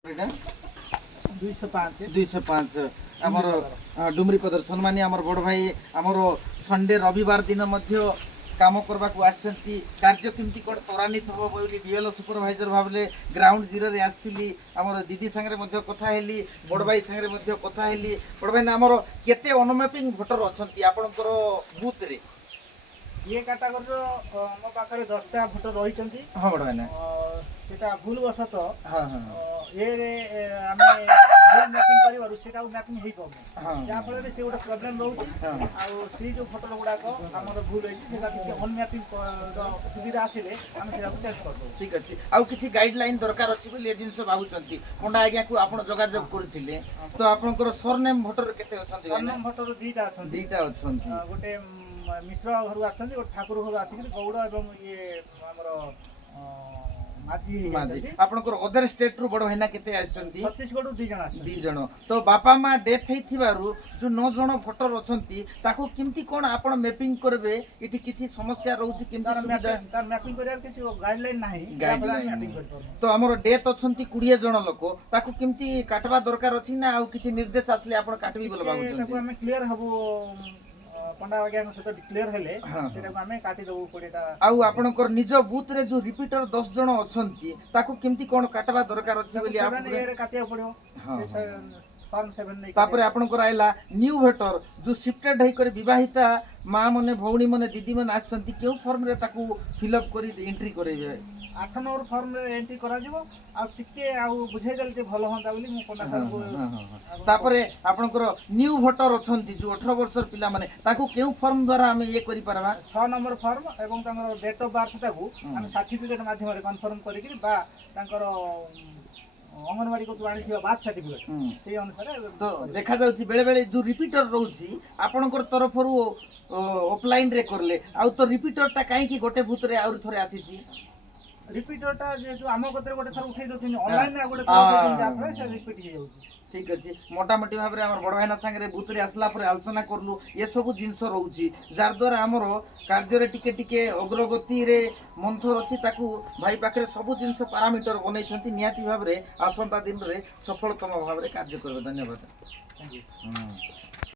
205 आमर डुमरी पदर सम्मानी आमर बड़ भाई आमर संडे रविवार दिन काम करबा को आछंती कार्य केमती कोड त्वरान्वित हो बोली डीएलओ सुपरवाइजर भाबले ग्राउंड जीरो रे आस्थिली आमर दीदी संगे मध्ये कथा हेली बड़ भाई संगे मध्ये कथा हेली बड़ भाई आमर केते अनमैपिंग भोटर अछंती आपनकर बूथ रे ये कैटेगरी मो पाखरे 10टा भोटर रही छंती हां बड़ भाई सेटा भूल वसत हां हां ये रे हमें भूल मैपिंग करिवारु सेटा मैपिंग हेई पबे जा फल रे से गोटे प्रॉब्लम रहउची आ सी जो भोटर गुडा को हमर भूल होई सेटा कि अन मैपिंग सुविधा आसीले हम सेटा चेंज कर दो ठीक अछि आ किछि गाइडलाइन दरकार अछि बोली ए जिंस बाबू चंती पंडा आज्ञा को आपण जोगाजोग करथिले तो आपनकर सरनेम भोटर केते अछंती सरनेम भोटर दुईटा अछंती गोटे मिश्र घर आछंती गोटे ठाकुर घर आसी गौड़ एवं ये हमर माजी आपनकर अदर स्टेट रु बड़ हैना केते आछंती छत्तीसगढ़ रु 2 जण आछंती 2 जण तो बापा मा डेथ हेथिबारु जो 9 जण भोटर अछंती ताको किमती कोन आपण मैपिंग करबे इठी किछि समस्या रहउछि किमती सुविधा तार मैपिंग करियार किछि गाइडलाइन नाही मैपिंग कर तो हमर डेथ अछंती 20 जण लोक ताको किमती काटबा दरकार अछि ना आ किछि निर्देश आसले आपण काटबी बोल बाबू ताको हम क्लियर हबो पंडा वगैरह को से डिक्लेयर हेले सेटा हमें काटी दबो पड़ेटा आउ आपनकर निज बूथ रे जो रिपीटर 10 जण अछंती ताको किमती कोन काटबा दरकार अछि बोली आप ये काटिया पड़ो फॉर्म 7 नै तापर आपनकर आइला न्यू वोटर जो शिफ्टेड है करे विवाहिता मां मने भौणी मने दीदी मने आछंती केउ फॉर्म रे ताको फिल अप करी एंट्री करैबे 8 नंबर फॉर्म रे एंट्री करा जिवो आ टिके आ बुझे देल जे भलो होंदा बोली मु कोना को तापरे आपनकर न्यू वोटर अछंती जो 18 वर्षर पिला माने ताको केउ फॉर्म द्वारा हमें ये करि परबा 6 नंबर फॉर्म एवं तांकर डेट ऑफ बर्थ ताको हम सर्टिफिकेट माध्यम रे कन्फर्म करि कि बा तांकर अंगनवाड़ी को आनी थिबा बात सर्टिफिकेट से अनुसार तो देखा जाउची बेले बेले जो रिपीटर रहउची आपनकर तरफ रु ऑफलाइन रे करले आ तो रिपीटर ता काई की गोटे बूथ रे आउर थरे आसीची रिपीटर टा जे जो आम कतरे गोटे थर उठै दउथिन ऑनलाइन रे गोटे थर जाफरे से रिपीट हे जाउची ठीक अछि मोटा मोटी भाव रे हमर बड़ भाईना संगे बूथ रे आसला पर आलोचना करलु ये सब जिंस रहउची जार द्वारा हमर कार्य रे टिके टिके अग्रगति रे मंथर अछि ताकू भाई पाखरे सब जिंस पैरामीटर बनै छथि नियाती भाव रे आसंता दिन रे सफलतम भाव रे कार्य करबे धन्यवाद थैंक यू